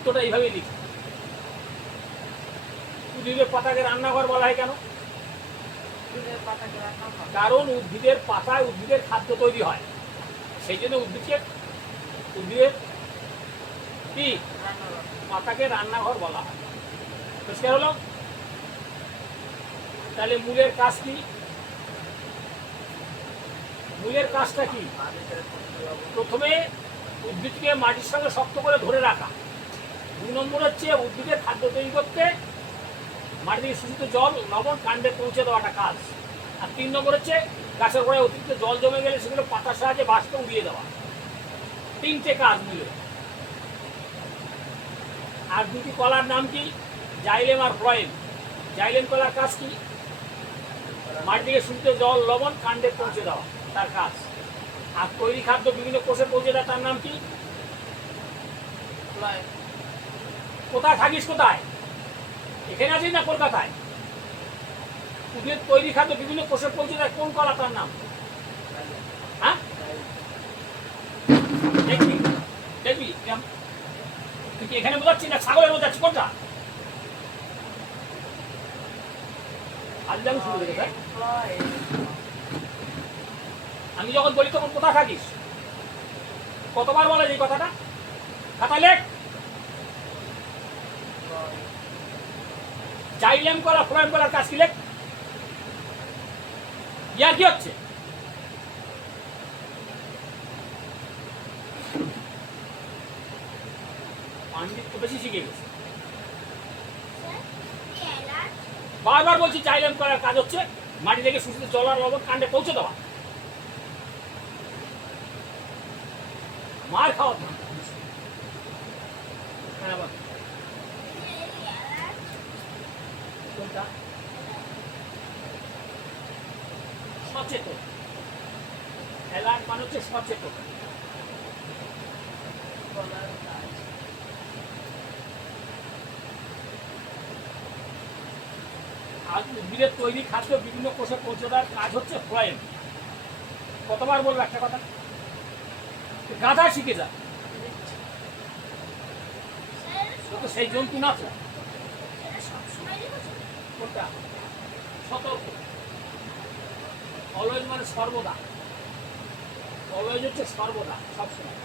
উত্তরটা এইভাবেই লিখি। উদ্ভিদের পাতাকে রান্নাঘর বলা হয় কেন? কারণ উদ্ভিদের পাতায় উদ্ভিদের খাদ্য তৈরি হয়, সেই জন্য উদ্ভিদের কি পাতাকে রান্নাঘর বলা হয়। পরিষ্কার হলো? তাহলে মূলের কাজ কি? মূলের কাজটা কি? প্রথমে উদ্ভিদকে মাটির সঙ্গে শক্ত করে ধরে রাখা। 2 নম্বর হচ্ছে উদ্ভিদের খাদ্য তৈরি করতে মাটি থেকে শোষিত জল লবণ কাণ্ডে পৌঁছে দেওয়াটা কাজ। আর 3 নম্বর হচ্ছে গাছের গোড়ায় অতিরিক্ত জল জমে গেলে সেগুলো পাতার সাহায্যে বাষ্পে উড়িয়ে দেওয়া। 3টে কাজ মিলে। আর 2টি কলার নাম কি? জাইলেম আর ফ্লোয়েম। জাইলেম কলার কাজ কি? মাটি থেকে শোষিত জল লবণ কাণ্ডে পৌঁছে দেওয়া, তার কাজ। আর তৈরি খাদ্য বিভিন্ন কোষে পৌঁছে দেয়, তার নাম কি? কোথায় থাকিস? কোথায়? এখানে আছিস না কলকাতায়? উদ্ভিদ তৈরি খাদ্য বিভিন্ন কোষে পৌঁছে দেয়, কোন কলা তার নাম? হ্যাঁ, দেখবি দেখবি তুই কি এখানে বোঝাচ্ছি না ছাগলের বোঝাচ্ছি? কোনটা? আজ শুরু হয়ে যায়। আমি যখন বলি তখন কোথায় থাকিস? কতবার বলে এই কথাটা? খাতা লেখ। জাইলেম কলা ফ্লোয়েম কলার কাজ কি? লেখ। ইয়ার কি হচ্ছে? পাণ্ডিত তো বেশি শিখে গেছে। বারবার বলছি জাইলেম কলার কাজ হচ্ছে মাটি থেকে শোষিত জল আর লবণ কাণ্ডে পৌঁছে দেওয়া। মার খাওয়া কোনটা? সচেতন। অ্যালার্ট মানে হচ্ছে সচেতন। আর উদ্ভিদের তৈরি খাদ্য বিভিন্ন কোষে পৌঁছে দেওয়ার কাজ হচ্ছে ফ্লোয়েম। কতবার বলবো একটা কথা? গাধা শিখে যা, সেই জন্তু না তো। কোনটা? সতর্ক। অলওয়েজ মানে সর্বদা। অলওয়েজ হচ্ছে সর্বদা, সবসময়।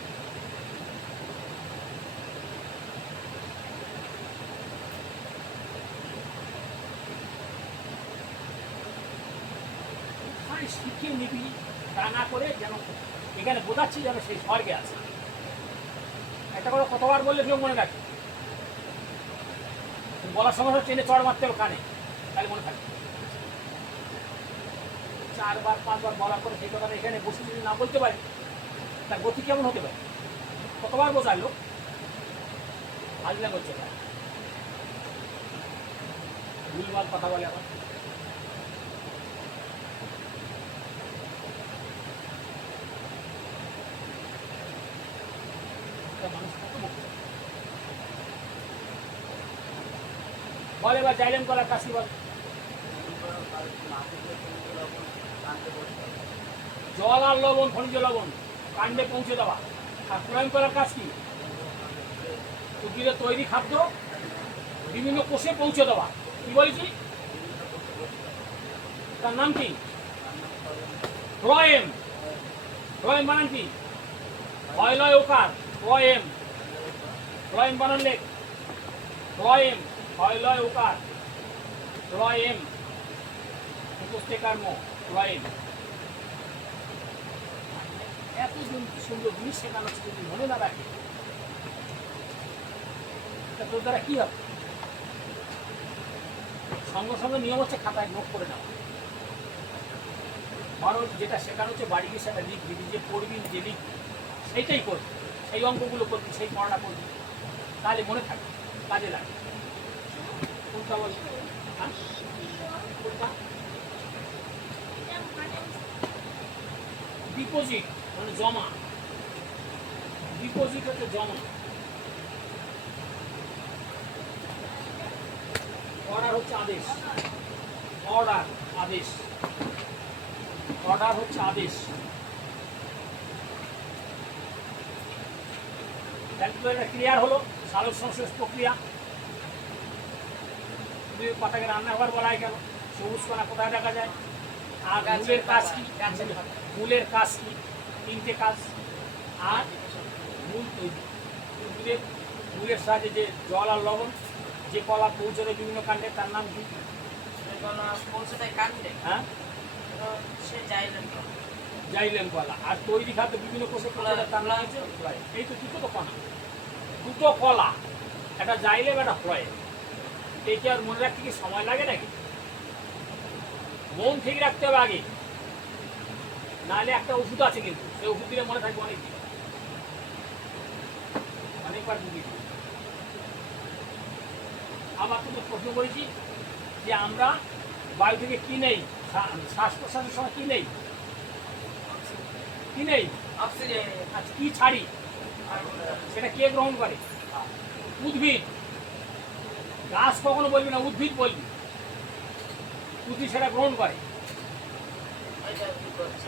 শিখিয়ে নিবি, তা না করে যেন এখানে বোঝাচ্ছি যেন সেই স্বর্গে আছে। একটা করে কতবার বললে কেউ মনে রাখে? বলার সময় ট্রেনে চড় মারতে হবে কানে, তাহলে মনে থাকে। 4বার 5বার বলার পরে সেই কথাটা এখানে বসে যদি না বলতে পারি, তার গতি কেমন হতে পারে? কতবার বোঝায় লোক? আজলা করছে, ভুলভাল কথা বলে আবার। বলে বা জাইলেম কলার কাশি বল। জল আর লবণ, খনিজ লবণ কাণ্ডে পৌঁছে দেওয়া। আর ফ্লোয়েম কলার কাজ কি? উদ্ভিদের তৈরি খাদ্য বিভিন্ন কোষে পৌঁছে দেওয়া। কি বলেছি? তার নাম কি? ফ্লোয়েম। ফ্লোয়েম বানান কি? হয় লয় ওকার। ফ্লোয়েম। ফ্লোয়েম বানান লেখ। ফ্লোয়েম হয় লয় ওকার। ফ্লোয়েম মুখস্থে কর্ম। ফ্লোয়েম। এত সুন্দর জিনিস শেখানো হচ্ছে, যদি মনে না রাখে তোর দ্বারা কি হবে? সঙ্গে সঙ্গে নিয়ম হচ্ছে খাতায় নোট করে নেওয়া। মানুষ যেটা শেখানো হচ্ছে বাড়ি গিয়ে সেটা লিখবি, নিজে পড়বি, নিজে লিখবি, সেইটাই করবি, সেই অঙ্কগুলো করবি, সেই পড়াটা করবি, তাহলে মনে থাকবে, কাজে লাগে। কোনটা বল? হ্যাঁ, কোনটা? ডিপোজিট মানে জমা। ডিপোজিট হচ্ছে জমা। অর্ডার হচ্ছে আদেশ। অর্ডার আদেশ। অর্ডার হচ্ছে আদেশ। তাহলে তো এটা ক্লিয়ার হলো সালোক সংশ্লেষ প্রক্রিয়া। পাতাকে রান্নাঘর বলা হয় কেন? সবুজ কণা কোথায় দেখা যায়? আর মূলের কাজ কি? মূলের কাজ কি? তিনটে কাজ। আর মূল তৈরি, উদ্ভিদের মূলের সাহায্যে যে জল আর লবণ যে কলা পৌঁছে দেয় বিভিন্ন কাণ্ডে, তার নাম কি? হ্যাঁ, জাইলেম কলা। আর তৈরি খাদ্য বিভিন্ন কোষে কলা, তার নাম হচ্ছে ফ্লয়েড। এই তো দুটো কণা, দুটো কলা, একটা জাইলেম একটা ফ্লয়েড। এইটা আর মনে রাখতে কি সময় লাগে নাকি? মন ঠিক রাখতে হবে আগে, নাহলে একটা ওষুধ আছে কিন্তু সেই ওষুধ দিলে মনে থাকবে অনেক দিন, অনেকবার বুঝি। আবার তুমি প্রশ্ন করেছি যে আমরা বায়ু থেকে কি নেই, শ্বাস প্রশ্বাসের সময় কি নেই, কি নেই? আচ্ছা, কি ছাড়ি? সেটা কে গ্রহণ করে? উদ্ভিদ। গাছ কখনো বলবি না, উদ্ভিদ বলবি। উদ্ভিদ সেটা গ্রহণ করে।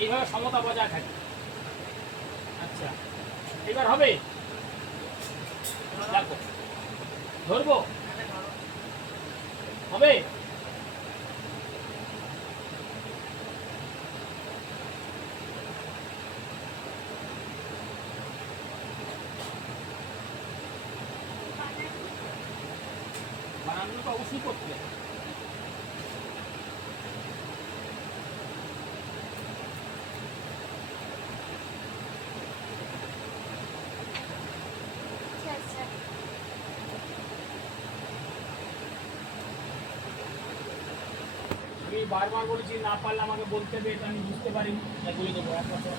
এইভাবে সমতা বজায় থাকে। আচ্ছা, এবার হবে, দেখো ধরবো, হবে। বানানো তো অবশ্যই করতে হবে। আমি বারবার বলেছি না পারলে আমাকে বলতে হবে, এটা আমি বুঝতে পারিনি, তাই বলে দেবো 1 বছর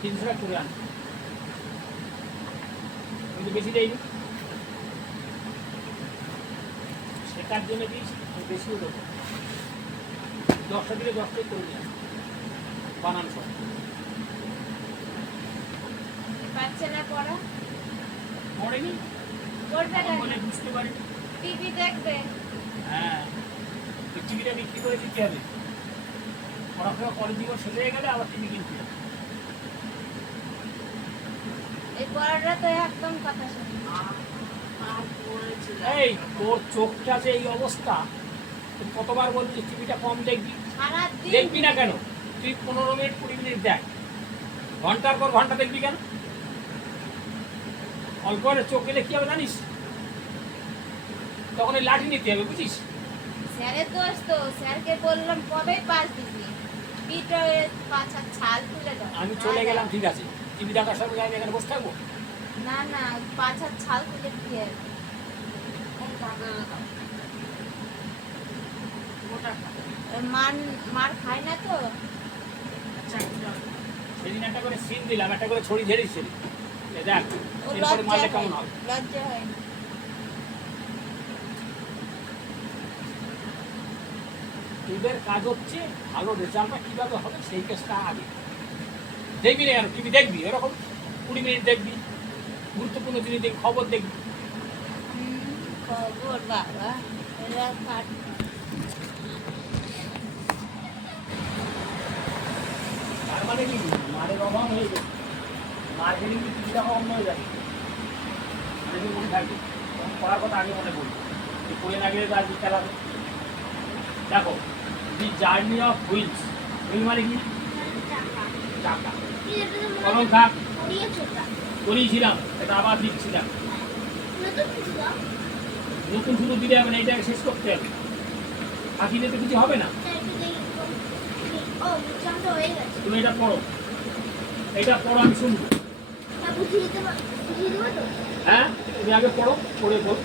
300 টাকা করে আন, কিন্তু বেশি দেয়নি, শেখার জন্য দিয়েছি, আমি বেশিও দেবো। 10টা দিলে 10টাই করে নিয়ে বানান সব। পড়েনি মানে বুঝতে পারিনি। টিভি দেখবে। হ্যাঁ, টিভিটা বিক্রি করে দিতে হবে। পড়াশোনা কলেজ জীবন শেষ হয়ে গেলে আবার টিভি কিনতে হবে। এই পড়াটা তো একদম কথা শুনি। এই তোর চোখটা যে এই অবস্থা, তুই কতবার বলবি যে টিভিটা কম দেখবি? সারাদিন দেখবি না কেন? তুই 15 মিনিট 20 মিনিট দেখ, ঘন্টার পর ঘন্টা দেখবি কেন? অল্প করে চোখ গেলে কি হবে জানিস? তখন এই লাঠি নিতে হবে, বুঝিস? স্যারের দোষ তো, স্যারকে বললাম কবে পাস দিছি, পিঠে পাছার ছাল তুলে দাও। আমি চলে গেলাম, ঠিক আছে, টিভি দেখার সময় আমি এখানে বসে থাকবো? না না, পাছার ছাল তুলে দিয়ে মার খায় না তো। সেদিন একটা করে সিন দিলাম, একটা করে ছড়ি ঝেড়ে ছিল, দেখ ও এরপরে মারলে কেমন হবে। লজ্জা হয় না। এদের কাজ হচ্ছে ভালো রেজাল্টটা কীভাবে হবে সেই কাজটা আগে দেখবি না কেন? টিভি দেখবি, এরকম 20 মিনিট দেখবি, গুরুত্বপূর্ণ জিনিস দেখবি, খবর দেখবি। খবর বাবা, এরা কাট তার মানে কি মারের অভাব হয়ে গেছে, মার খেলে কিন্তু টিভিটা অন্য হয়ে যাবে। যদি মনে থাকবে তখন পড়ার কথা আগে মনে করবি, যে পড়ে না গেলে তো আজকে খেলাবে। দেখো, the journey of wheels, wheel মানে কি? চাকা। কলম থাক, করিয়েছিলাম, এটা আবার দিচ্ছিলাম। নতুন শুধু দিলে হবে না, এটাকে শেষ করতে হবে, বাকি দিলে তো কিছু হবে না। তুমি এটা পড়ো, এটা পড়ো, আমি শুনবো। হ্যাঁ, তুমি আগে পড়ো, পড়ে বল।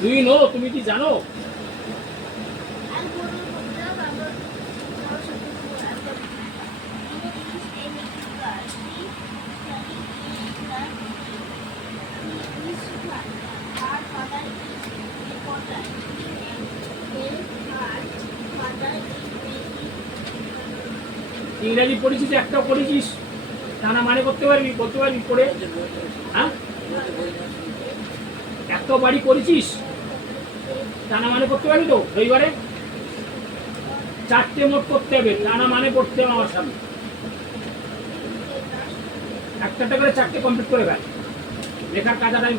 তুমি নো, তুমি কি জানো? ইংরাজি পড়েছিস, একটাও পড়েছিস তা না মানে করতে পারবি, বলতে পারবি পড়ে? হ্যাঁ, একটাও বাড়ি করেছিস তা না মানে করতে পারবি তো রবিবারে? 4টে মোট করতে হবে, টানা মানে পড়তে হবে আমার সামনে। একটা করে 4টে কমপ্লিট করে ফেল, লেখার কাজ আমি